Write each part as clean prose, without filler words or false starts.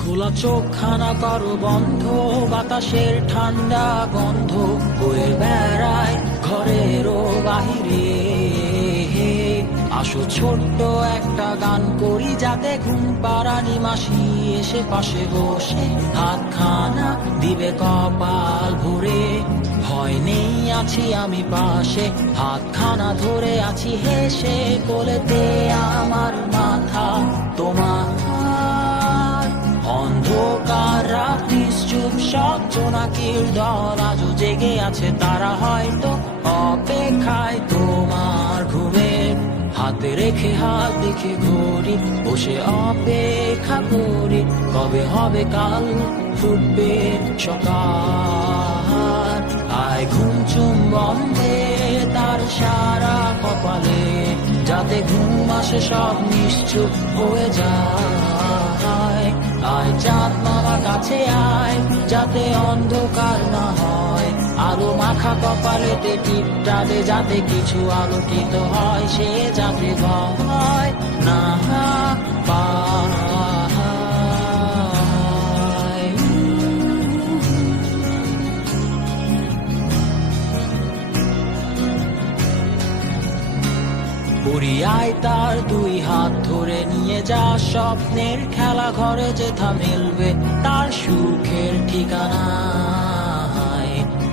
খোলা চোখখানা করো বন্ধ, বাতাসের ঠান্ডা গন্ধ বয়ে বেড়ায় ঘরেরও বাহিরে। আসো ছোট্ট একটা গান করি, যাতে ঘুম পাড়ানি মাসি এসে পাশে বসে হাতখানা দিবে কপাল ভরে। ভয় নেই, আছি আমি পাশে, হাতখানা ধরে আছি হেসে, কোলেতে আমার মাথা তোমার। অন্ধকার রাত্রি চুপ, সব জোনাকির দল আজও জেগে আছে, তারা হয়তো অপেক্ষায় তোমার ঘুমে। হাতে রেখে হাত দেখে ঘড়ি, বসে অপেক্ষা করি, কবে হবে কাল ফুটবে সকাল। আয় ঘুম চুম বন্ধে তার সারা কপালে, যাতে ঘুম আসে সব নিশ্চুপ হয়ে যায়। আয় চাঁদ মামা কাছে আয়, যাতে অন্ধকার না হয়, আলো মাখা কপালেতে টিপটা দে, যাতে কিছু আলোকিত হয়, সে যাতে ভয় না পায়। পরিয়ায় তার দুই হাত ধরে নিয়ে যা, স্বপ্নের খেলা ঘরে যেথা মিলবে তার সুখের ঠিকানা।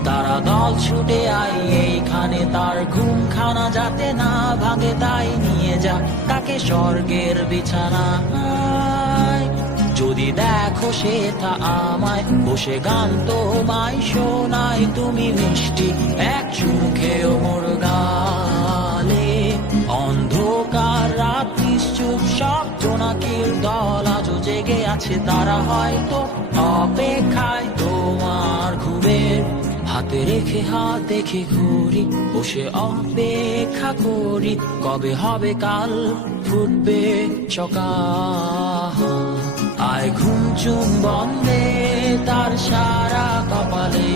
তারা দল ছুটে আয় এইখানে, তার ঘুমখানা যাতে না ভাঙে, তাই নিয়ে যা তাকে স্বর্গের বিছানায়। যদি দেখো সেটা আমায় বসে গান তোমায় শোনায়, তুমি মিষ্টি এক চুমুখেও মোর গালে। অন্ধকার রাত্রি চুপ, সব জোনাকির দল আজও জেগে আছে, তারা হয়তো অপেক্ষায় তোমার ঘুমের। হাতে রেখে হাত দেখে ঘুরি, বসে অপেক্ষা করি, কবে হবে কাল ফুটবে সকাল। আয় ঘুম চুম বন্ধে তার সারা কপালে,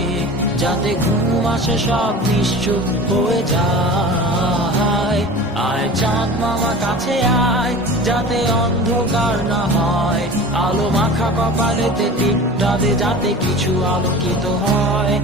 যাতে ঘুম আসে সব নিশ্চুপ হয়ে যায়। আয় চাঁদ মামা কাছে আয়, যাতে অন্ধকার না হয়, আলো মাখা কপালেতে টিপটা দে, যাতে কিছু আলোকিত হয়।